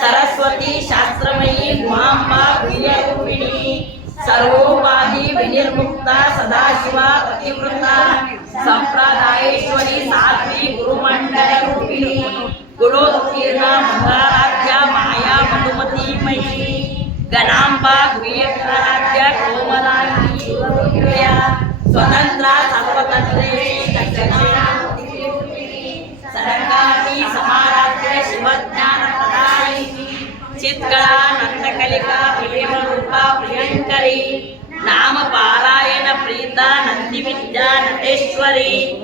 सरस्वती शास्त्रमयी गुहांबा गुह्यरूपिणी सर्वोपाधि विनिर्मुक्ता सदाशिवा पतिव्रता संप्रदायेश्वरी साध्वी गुरुमंडल रूपिणी गुणोत्तीर्णा मंगलाराध्या माया मधुमती मयी गणांबा गुह्यराध्या कोमलांगी गुरुप्रिया स्वतंत्रा सर्वतंत्रेशी सरंगामी समाराध्य शिवज्ञान प्रदायिनी चित्कला नंदकलिका प्रेम रूपा प्रियंकरी नाम पारायण प्रीता नंदी विद्या नटेश्वरी।